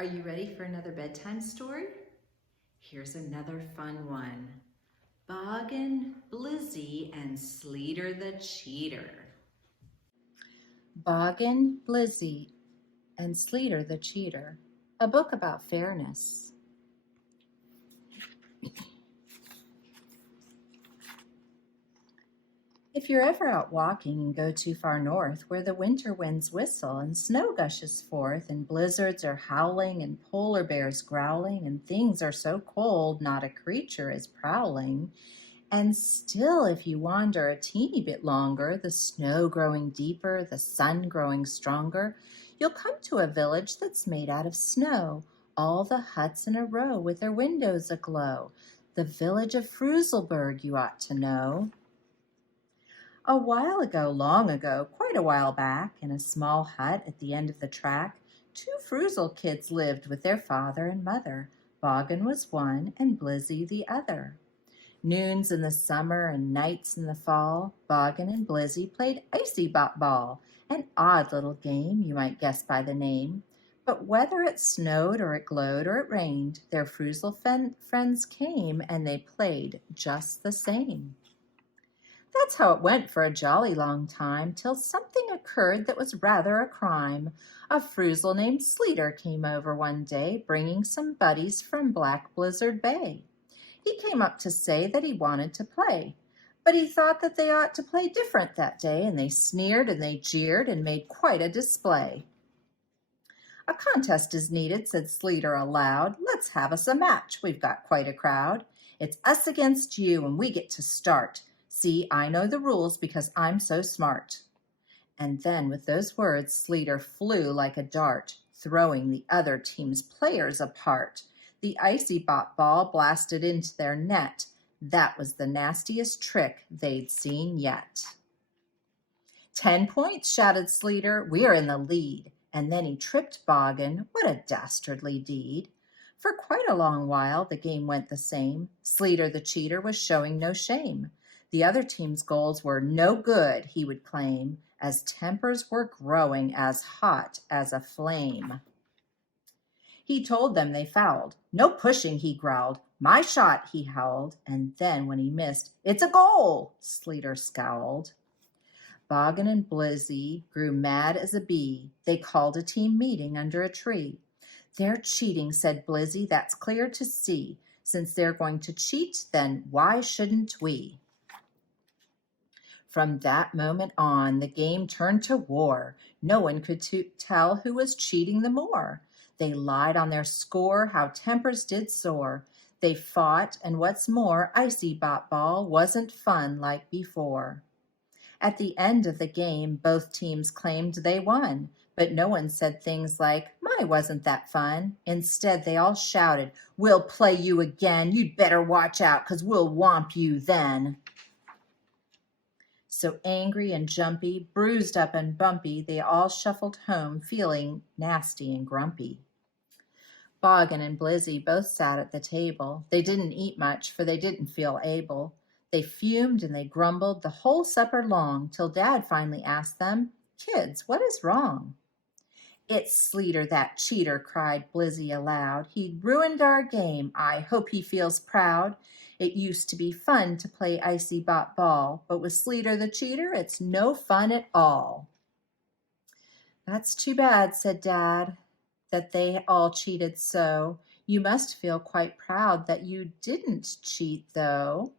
Are you ready for another bedtime story? Here's another fun one. Boggin, Blizzy, and Sleeter the Cheater. Boggin, Blizzy, and Sleeter the Cheater, a book about fairness. If you're ever out walking and go too far north where the winter winds whistle and snow gushes forth and blizzards are howling and polar bears growling and things are so cold not a creature is prowling, and still if you wander a teeny bit longer, the snow growing deeper, the sun growing stronger, you'll come to a village that's made out of snow, all the huts in a row with their windows aglow. The village of Fruzelberg you ought to know. A while ago, long ago, quite a while back, in a small hut at the end of the track, two Fruzel kids lived with their father and mother. Boggin was one and Blizzy the other. Noons in the summer and nights in the fall, Boggin and Blizzy played icy ball, an odd little game you might guess by the name. But whether it snowed or it glowed or it rained, their Fruzel friends came and they played just the same. That's how it went for a jolly long time, till something occurred that was rather a crime. A Fruzel named Sleeter came over one day, bringing some buddies from Black Blizzard Bay. He came up to say that he wanted to play, but he thought that they ought to play different that day, and they sneered and they jeered and made quite a display. A contest is needed, said Sleeter aloud. Let's have us a match, we've got quite a crowd. It's us against you, and we get to start. See, I know the rules because I'm so smart. And then with those words, Sleeter flew like a dart, throwing the other team's players apart. The icy ball blasted into their net. That was the nastiest trick they'd seen yet. 10 points, shouted Sleeter. We're in the lead. And then he tripped Boggin. What a dastardly deed. For quite a long while, the game went the same. Sleeter the Cheater was showing no shame. The other team's goals were no good, he would claim, as tempers were growing as hot as a flame. He told them they fouled. No pushing, he growled. My shot, he howled. And then when he missed, it's a goal, Sleeter scowled. Boggin and Blizzy grew mad as a bee. They called a team meeting under a tree. They're cheating, said Blizzy. That's clear to see. Since they're going to cheat, then why shouldn't we? From that moment on, the game turned to war. No one could tell who was cheating the more. They lied on their score, how tempers did soar. They fought, and what's more, icy ball wasn't fun like before. At the end of the game, both teams claimed they won, but no one said things like, my, wasn't that fun? Instead, they all shouted, we'll play you again. You'd better watch out, 'cause we'll whomp you then. So angry and jumpy, bruised up and bumpy, they all shuffled home, feeling nasty and grumpy. Boggin and Blizzy both sat at the table. They didn't eat much, for they didn't feel able. They fumed and they grumbled the whole supper long, till Dad finally asked them, Kids, what is wrong? It's Sleeter, that cheater, cried Blizzy aloud. He ruined our game. I hope he feels proud. It used to be fun to play icy ball, but with Sleeter the Cheater, it's no fun at all. That's too bad, said Dad, that they all cheated so. You must feel quite proud that you didn't cheat, though.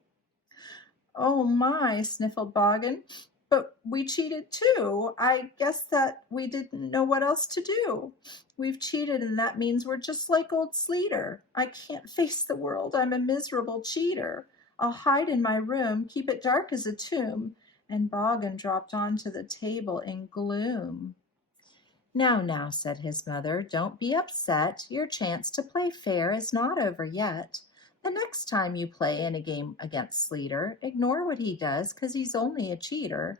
Oh my, sniffled Boggin, but we cheated too. I guess that we didn't know what else to do. We've cheated, and that means we're just like old Sleeter. I can't face the world. I'm a miserable cheater. I'll hide in my room, keep it dark as a tomb. And Boggin dropped onto the table in gloom. Now, said his mother, don't be upset. Your chance to play fair is not over yet. The next time you play in a game against Sleeter, ignore what he does, 'cause he's only a cheater.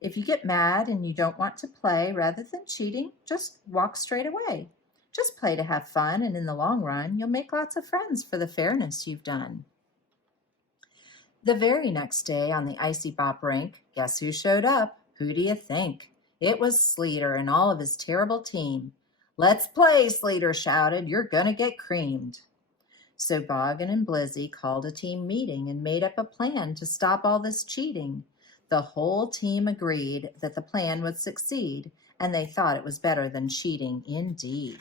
If you get mad and you don't want to play, rather than cheating, just walk straight away. Just play to have fun, and in the long run, you'll make lots of friends for the fairness you've done. The very next day on the icy bop rink, guess who showed up? Who do you think? It was Sleeter and all of his terrible team. "Let's play," Sleeter shouted. "You're gonna get creamed." So Boggin and Blizzy called a team meeting and made up a plan to stop all this cheating. The whole team agreed that the plan would succeed, and they thought it was better than cheating indeed.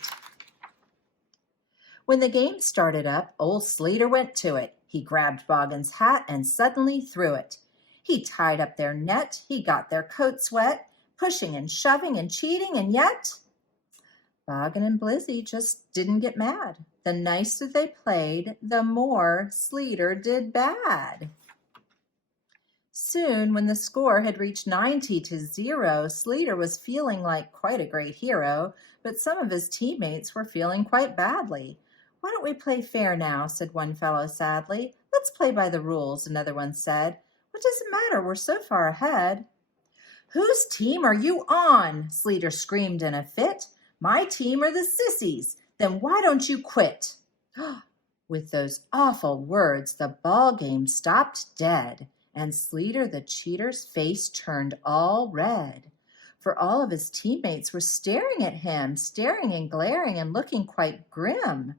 When the game started up, old Sleeter went to it. He grabbed Boggin's hat and suddenly threw it. He tied up their net, he got their coats wet, pushing and shoving and cheating, and yet Boggin and Blizzy just didn't get mad. The nicer they played, the more Sleeter did bad. Soon, when the score had reached 90-0, Sleeter was feeling like quite a great hero, but some of his teammates were feeling quite badly. "Why don't we play fair now?" said one fellow sadly. "Let's play by the rules," another one said. "What does it matter? We're so far ahead." "Whose team are you on?" Sleeter screamed in a fit. "My team are the sissies. Then why don't you quit?" With those awful words, the ball game stopped dead, and Sleeter the Cheater's face turned all red. For all of his teammates were staring at him, staring and glaring and looking quite grim.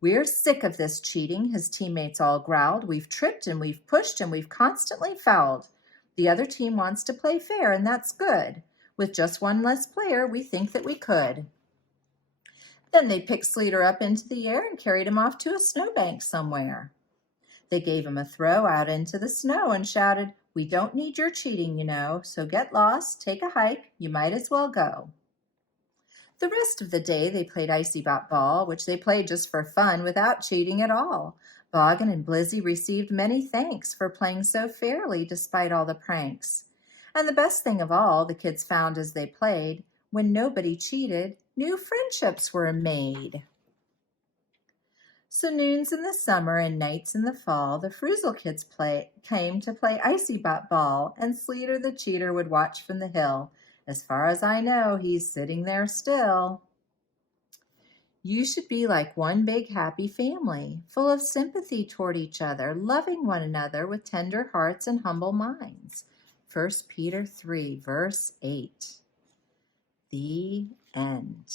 "We're sick of this cheating," his teammates all growled. "We've tripped and we've pushed and we've constantly fouled. The other team wants to play fair, and that's good. With just one less player, we think that we could." Then they picked Sleeter up into the air and carried him off to a snowbank somewhere. They gave him a throw out into the snow and shouted, "We don't need your cheating, you know, so get lost, take a hike, you might as well go." The rest of the day they played Icy Bot Ball, which they played just for fun without cheating at all. Boggin and Blizzy received many thanks for playing so fairly despite all the pranks. And the best thing of all, the kids found as they played, when nobody cheated, new friendships were made. So noons in the summer and nights in the fall, the Fruzel kids came to play Icy Bot Ball, and Sleeter the Cheater would watch from the hill. As far as I know, he's sitting there still. You should be like one big happy family, full of sympathy toward each other, loving one another with tender hearts and humble minds. 1 Peter 3, verse 8. The end.